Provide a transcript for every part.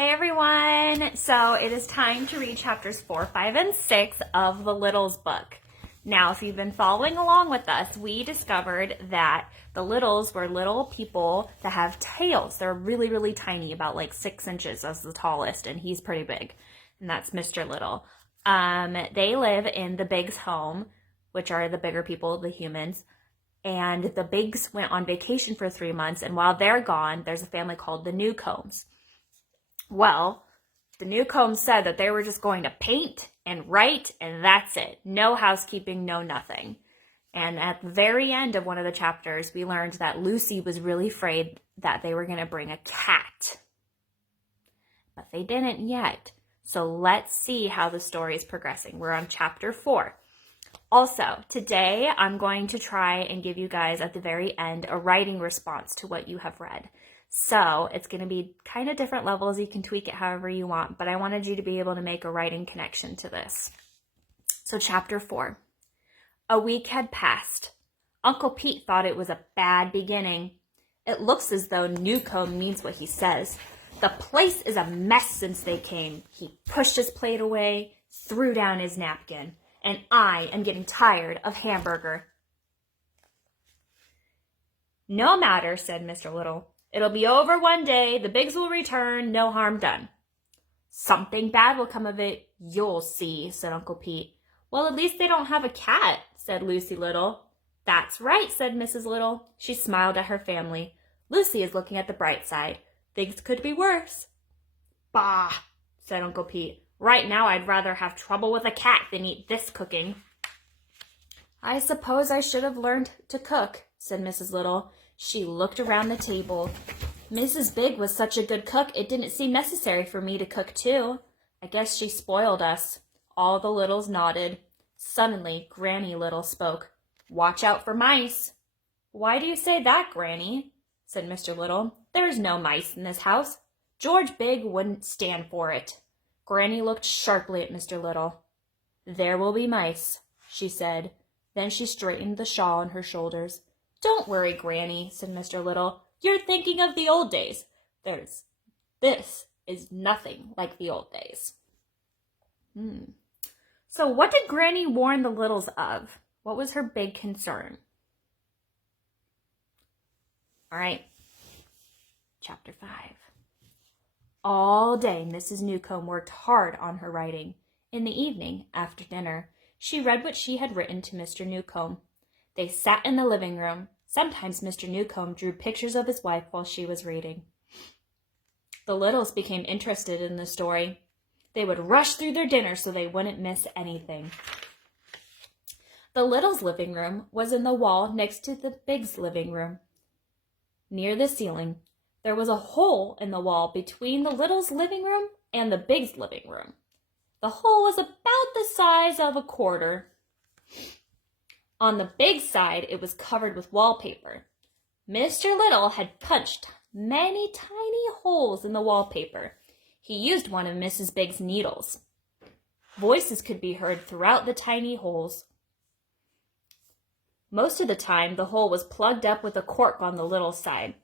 Hey everyone! So it is time to read chapters 4, 5, and 6 of the Littles book. Now, if you've been following along with us, we discovered that the Littles were little people that have tails. They're really, really tiny, about like 6 inches as the tallest, and he's pretty big. And that's Mr. Little. They live in the Bigs' home, which are the bigger people, the humans. And the Bigs went on vacation for 3 months, and while they're gone, there's a family called the Newcombs. Well, the Newcomb said that they were just going to paint and write, and that's it. No housekeeping, no nothing. And at the very end of one of the chapters, we learned that Lucy was really afraid that they were going to bring a cat. But they didn't yet. So let's see how the story is progressing. We're on chapter 4. Also, today I'm going to try and give you guys at the very end a writing response to what you have read. So it's going to be kind of different levels. You can tweak it however you want, but I wanted you to be able to make a writing connection to this. So chapter 4. A week had passed. Uncle Pete thought it was a bad beginning. It looks as though Newcomb means what he says. The place is a mess since they came. He pushed his plate away, threw down his napkin, and I am getting tired of hamburger. No matter, said Mr. Little. It'll be over one day. The Bigs will return. No harm done. Something bad will come of it. You'll see, said Uncle Pete. Well, at least they don't have a cat, said Lucy Little. That's right, said Mrs. Little. She smiled at her family. Lucy is looking at the bright side. Things could be worse. Bah, said Uncle Pete. Right now I'd rather have trouble with a cat than eat this cooking. I suppose I should have learned to cook, said Mrs. Little. She looked around the table. Mrs. Big was such a good cook, it didn't seem necessary for me to cook too. I guess she spoiled us. All the Littles nodded. Suddenly, Granny Little spoke. Watch out for mice. Why do you say that, Granny? Said Mr. Little. There's no mice in this house. George Big wouldn't stand for it. Granny looked sharply at Mr. Little. There will be mice, she said. Then she straightened the shawl on her shoulders. Don't worry, Granny, said Mr. Little. You're thinking of the old days. This is nothing like the old days. So what did Granny warn the Littles of? What was her big concern? All right, chapter 5. All day, Mrs. Newcomb worked hard on her writing. In the evening, after dinner, she read what she had written to Mr. Newcomb. They sat in the living room. Sometimes Mr. Newcomb drew pictures of his wife while she was reading. The Littles became interested in the story. They would rush through their dinner so they wouldn't miss anything. The Littles' living room was in the wall next to the Bigs' living room. Near the ceiling, there was a hole in the wall between the Littles' living room and the Bigs' living room. The hole was about the size of a quarter. On the big side, it was covered with wallpaper. Mr. Little had punched many tiny holes in the wallpaper. He used one of Mrs. Big's needles. Voices could be heard throughout the tiny holes. Most of the time, the hole was plugged up with a cork on the Little side.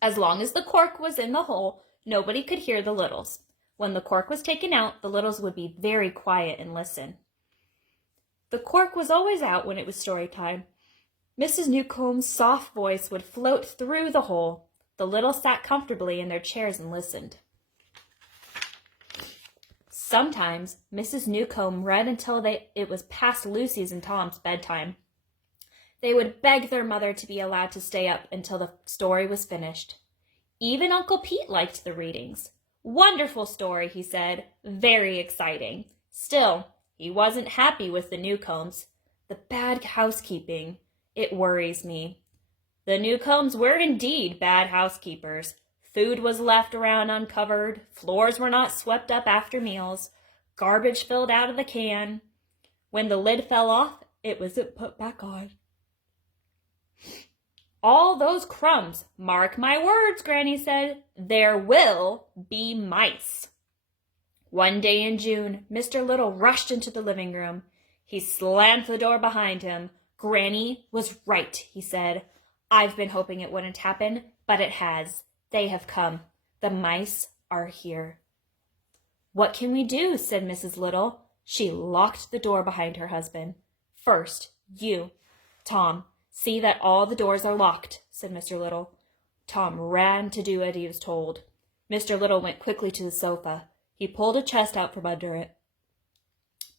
As long as the cork was in the hole, nobody could hear the Littles. When the cork was taken out, the Littles would be very quiet and listen. The cork was always out when it was story time. Mrs. Newcomb's soft voice would float through the hole. The Littles sat comfortably in their chairs and listened. Sometimes Mrs. Newcomb read until it was past Lucy's and Tom's bedtime. They would beg their mother to be allowed to stay up until the story was finished. Even Uncle Pete liked the readings. Wonderful story, he said. Very exciting. Still, he wasn't happy with the Newcombs. The bad housekeeping. It worries me. The Newcombs were indeed bad housekeepers. Food was left around uncovered. Floors were not swept up after meals. Garbage filled out of the can. When the lid fell off, it wasn't put back on. All those crumbs. Mark my words, Granny said. There will be mice. One day in June, Mr. Little rushed into the living room. He slammed the door behind him. Granny was right, he said. I've been hoping it wouldn't happen, but it has. They have come. The mice are here." "What can we do?" said Mrs. Little. She locked the door behind her husband. "First, you, Tom, see that all the doors are locked," said Mr. Little. Tom ran to do what he was told. Mr. Little went quickly to the sofa. He pulled a chest out from under it.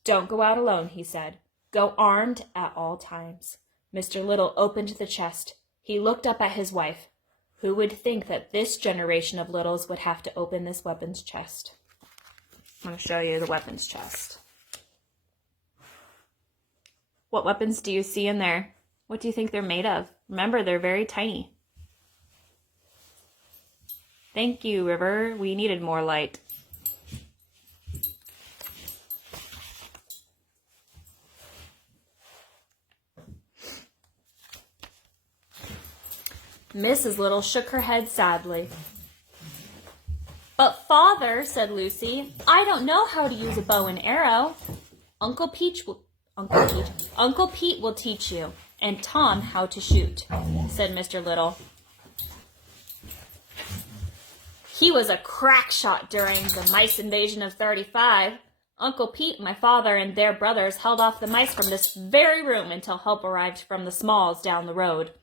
"Don't go out alone," he said. "Go armed at all times." Mr. Little opened the chest. He looked up at his wife. Who would think that this generation of Littles would have to open this weapons chest? I'm going to show you the weapons chest. What weapons do you see in there? What do you think they're made of? Remember, they're very tiny. Thank you, River. We needed more light. Mrs. Little shook her head sadly. "But Father," said Lucy, "I don't know how to use a bow and arrow." Uncle Pete will teach you, and Tom how to shoot," said Mr. Little. "He was a crack shot during the mice invasion of '35. Uncle Pete, my father, and their brothers held off the mice from this very room until help arrived from the Smalls down the road."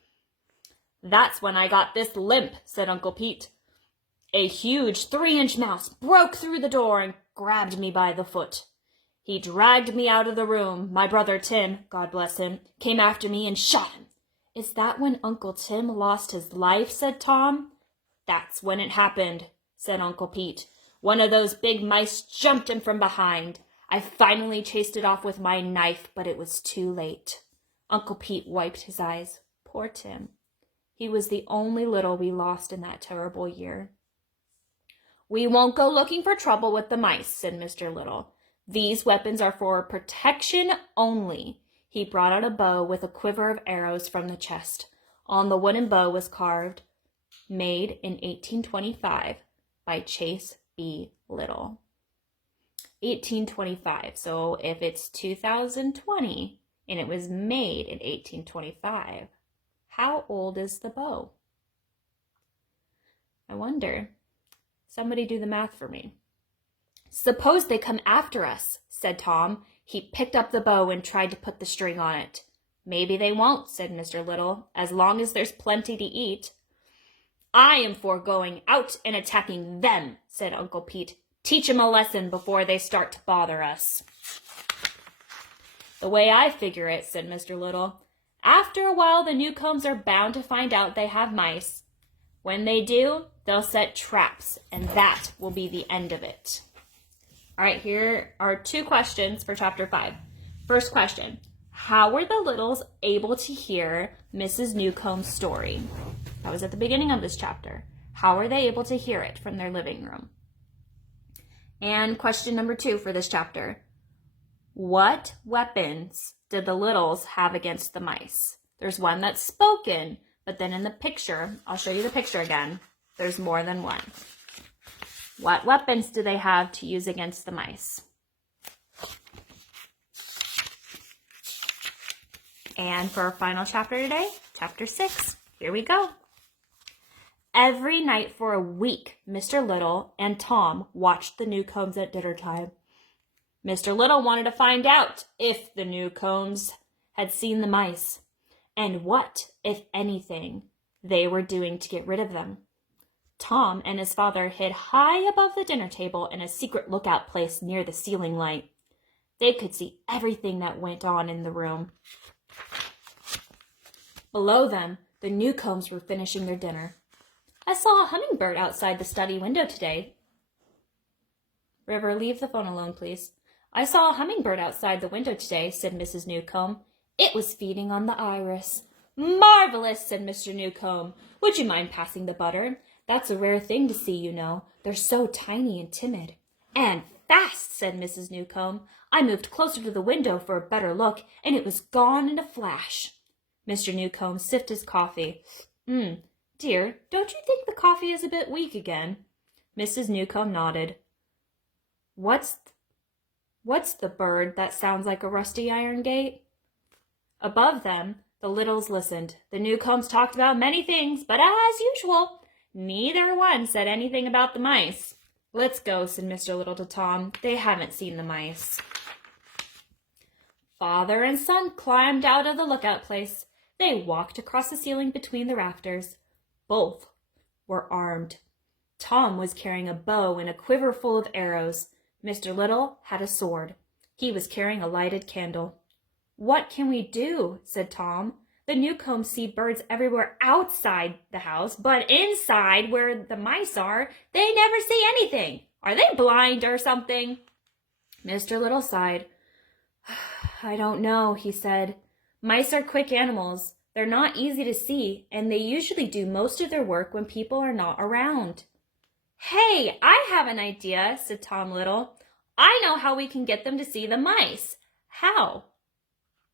"That's when I got this limp," said Uncle Pete. "A huge 3-inch mouse broke through the door and grabbed me by the foot. He dragged me out of the room. My brother Tim, God bless him, came after me and shot him." "Is that when Uncle Tim lost his life?" said Tom. "That's when it happened," said Uncle Pete. "One of those big mice jumped him from behind. I finally chased it off with my knife, but it was too late." Uncle Pete wiped his eyes. Poor Tim. He was the only Little we lost in that terrible year. "We won't go looking for trouble with the mice," said Mr. Little. "These weapons are for protection only." He brought out a bow with a quiver of arrows from the chest. On the wooden bow was carved, "Made in 1825 by Chase B. Little." 1825. So if it's 2020 and it was made in 1825, how old is the bow? I wonder. Somebody do the math for me. "Suppose they come after us," said Tom. He picked up the bow and tried to put the string on it. "Maybe they won't," said Mr. Little, "as long as there's plenty to eat." "I am for going out and attacking them," said Uncle Pete. "Teach 'em a lesson before they start to bother us." "The way I figure it," said Mr. Little, "after a while the Newcombs are bound to find out they have mice. When they do, they'll set traps, and that will be the end of it." All right, here are 2 questions for chapter 5. First question, how were the Littles able to hear Mrs. Newcomb's story? That was at the beginning of this chapter. How were they able to hear it from their living room? And question number 2 for this chapter, what weapons did the Littles have against the mice? There's one that's spoken, but then in the picture, I'll show you the picture again, there's more than one. What weapons do they have to use against the mice? And for our final chapter today, chapter 6, here we go. Every night for a week, Mr. Little and Tom watched the Newcombs at dinner time. Mr. Little wanted to find out if the Newcombs had seen the mice, and what, if anything, they were doing to get rid of them. Tom and his father hid high above the dinner table in a secret lookout place near the ceiling light. They could see everything that went on in the room. Below them, the Newcombs were finishing their dinner. "I saw a hummingbird outside the study window today." "River, leave the phone alone, please." "I saw a hummingbird outside the window today," said Mrs. Newcomb. "It was feeding on the iris." "Marvelous," said Mr. Newcomb. "Would you mind passing the butter? That's a rare thing to see, you know. They're so tiny and timid." "And fast," said Mrs. Newcomb. "I moved closer to the window for a better look, and it was gone in a flash." Mr. Newcomb sipped his coffee. Dear, don't you think the coffee is a bit weak again?" Mrs. Newcomb nodded. What's the bird that sounds like a rusty iron gate?" Above them, the Littles listened. The Newcombs talked about many things, but as usual, neither one said anything about the mice. "Let's go," said Mr. Little to Tom. "They haven't seen the mice." Father and son climbed out of the lookout place. They walked across the ceiling between the rafters. Both were armed. Tom was carrying a bow and a quiver full of arrows. Mr. Little had a sword. He was carrying a lighted candle. "What can we do?" said Tom. "The Newcombs see birds everywhere outside the house, but inside, where the mice are, they never see anything. Are they blind or something?" Mr. Little sighed. "I don't know," he said. "Mice are quick animals. They're not easy to see, and they usually do most of their work when people are not around." "Hey, I have an idea," said Tom Little. "I know how we can get them to see the mice." "How?"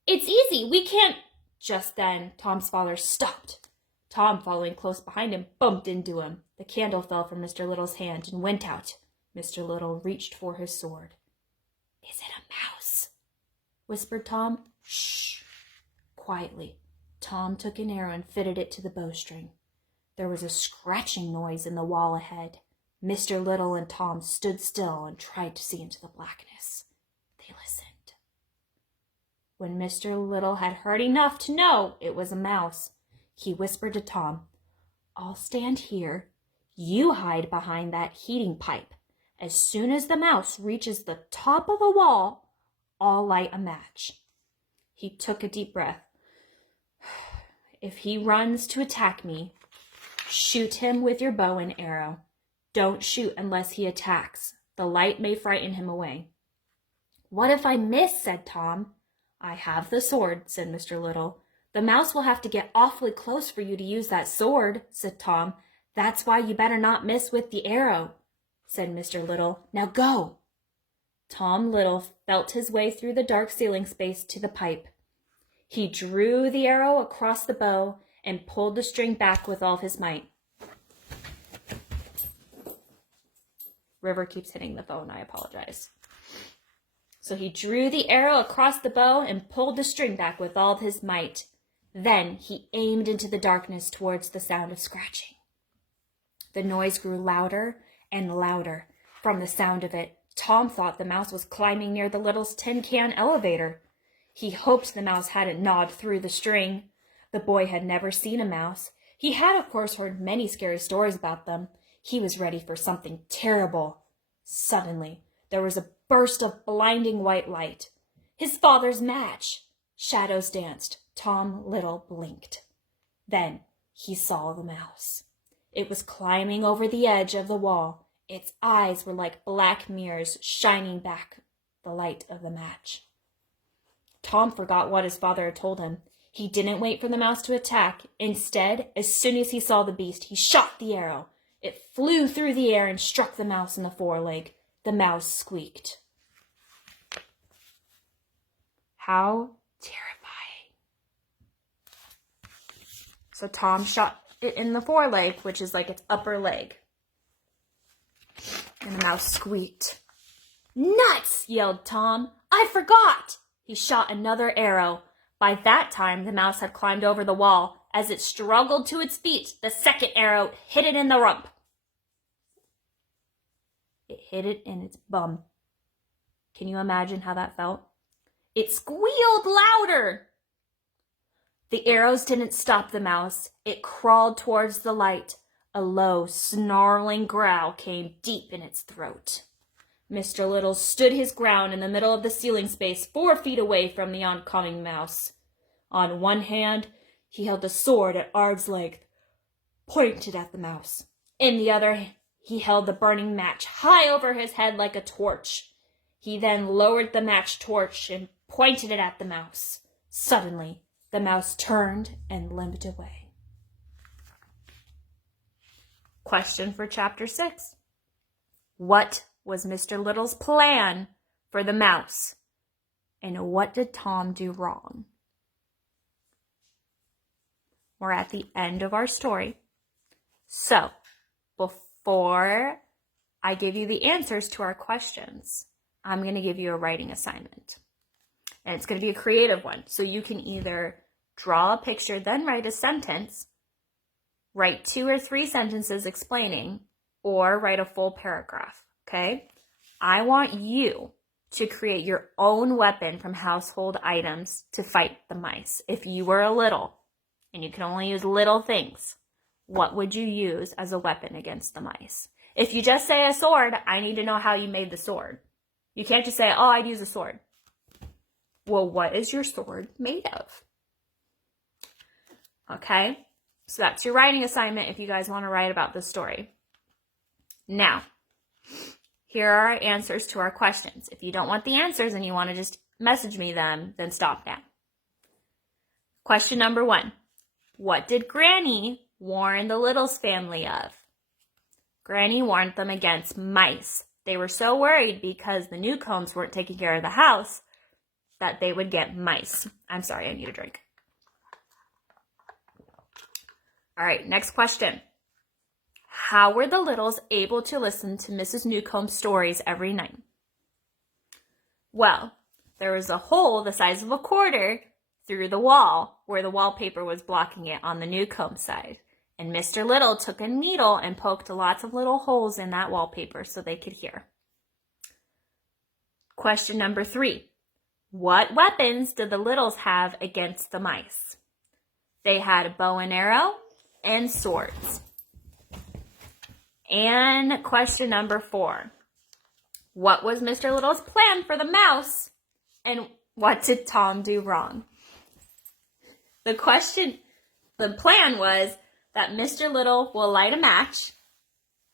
"It's easy. We can't—" Just then, Tom's father stopped. Tom, following close behind him, bumped into him. The candle fell from Mr. Little's hand and went out. Mr. Little reached for his sword. "Is it a mouse?" whispered Tom. "Shh." Quietly, Tom took an arrow and fitted it to the bowstring. There was a scratching noise in the wall ahead. Mr. Little and Tom stood still and tried to see into the blackness. They listened. When Mr. Little had heard enough to know it was a mouse, he whispered to Tom, "I'll stand here. You hide behind that heating pipe. As soon as the mouse reaches the top of the wall, I'll light a match." He took a deep breath. "If he runs to attack me, shoot him with your bow and arrow. Don't shoot unless he attacks. The light may frighten him away." "What if I miss?" said Tom. "I have the sword," said Mr. Little. "The mouse will have to get awfully close for you to use that sword," said Tom. "That's why you better not miss with the arrow," said Mr. Little. "Now go." Tom Little felt his way through the dark ceiling space to the pipe. He drew the arrow across the bow and pulled the string back with all his might. River keeps hitting the phone. I apologize. So he drew the arrow across the bow and pulled the string back with all his might. Then he aimed into the darkness towards the sound of scratching. The noise grew louder and louder. From the sound of it, Tom thought the mouse was climbing near the Little's tin can elevator. He hoped the mouse hadn't gnawed through the string. The boy had never seen a mouse. He had, of course, heard many scary stories about them. He was ready for something terrible. Suddenly, there was a burst of blinding white light. His father's match! Shadows danced. Tom Little blinked. Then he saw the mouse. It was climbing over the edge of the wall. Its eyes were like black mirrors shining back the light of the match. Tom forgot what his father had told him. He didn't wait for the mouse to attack. Instead, as soon as he saw the beast, he shot the arrow. It flew through the air and struck the mouse in the foreleg. The mouse squeaked. How terrifying. So Tom shot it in the foreleg, which is like its upper leg. And the mouse squeaked. "Nuts!" yelled Tom. "I forgot!" He shot another arrow. By that time, the mouse had climbed over the wall. As it struggled to its feet, the second arrow hit it in the rump. It hit it in its bum. Can you imagine how that felt? It squealed louder. The arrows didn't stop the mouse. It crawled towards the light. A low, snarling growl came deep in its throat. Mr. Little stood his ground in the middle of the ceiling space, 4 feet away from the oncoming mouse. On one hand, he held the sword at arm's length, pointed at the mouse. In the other, he held the burning match high over his head like a torch. He then lowered the match torch and pointed it at the mouse. Suddenly, the mouse turned and limped away. Question for Chapter 6. What was Mr. Little's plan for the mouse? And what did Tom do wrong? We're at the end of our story. So, before I give you the answers to our questions, I'm going to give you a writing assignment. And it's going to be a creative one. So you can either draw a picture, then write a sentence, write 2 or 3 sentences explaining, or write a full paragraph. okay? I want you to create your own weapon from household items to fight the mice. If you were a little and you can only use little things, what would you use as a weapon against the mice? If you just say a sword, I need to know how you made the sword. You can't just say, oh, I'd use a sword. Well, what is your sword made of? Okay, so that's your writing assignment if you guys want to write about this story. Now, here are our answers to our questions. If you don't want the answers and you want to just message me them, then stop now. Question number 1. What did Granny warn the Littles family of? Granny warned them against mice. They were so worried because the Newcombs weren't taking care of the house that they would get mice. I'm sorry, I need a drink. All right, next question. How were the Littles able to listen to Mrs. Newcomb's stories every night? Well, there was a hole the size of a quarter through the wall where the wallpaper was blocking it on the Newcomb side. And Mr. Little took a needle and poked lots of little holes in that wallpaper so they could hear. Question number 3. What weapons did the Littles have against the mice? They had a bow and arrow and swords. And question number 4. What was Mr. Little's plan for the mouse? And what did Tom do wrong? The plan was that Mr. Little will light a match.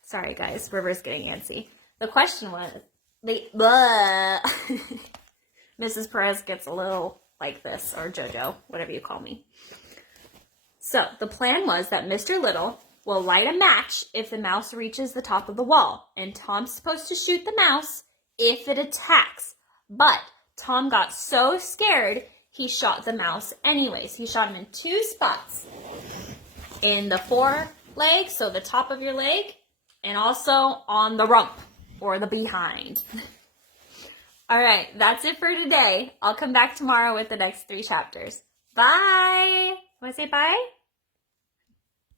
Sorry guys, River's getting antsy. The question was, Mrs. Perez gets a little like this, or JoJo, whatever you call me. So the plan was that Mr. Little will light a match if the mouse reaches the top of the wall, and Tom's supposed to shoot the mouse if it attacks. But Tom got so scared, he shot the mouse anyways. He shot him in 2 spots. In the foreleg, so the top of your leg, and also on the rump, or the behind. All right, that's it for today. I'll come back tomorrow with the next 3 chapters. Bye! Want to say bye?